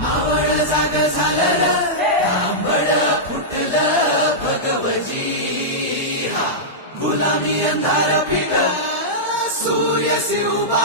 मावळ जाग झालं र फुटलं भगवजी हा गुलामी अंधार फिट सूर्य सिरुबा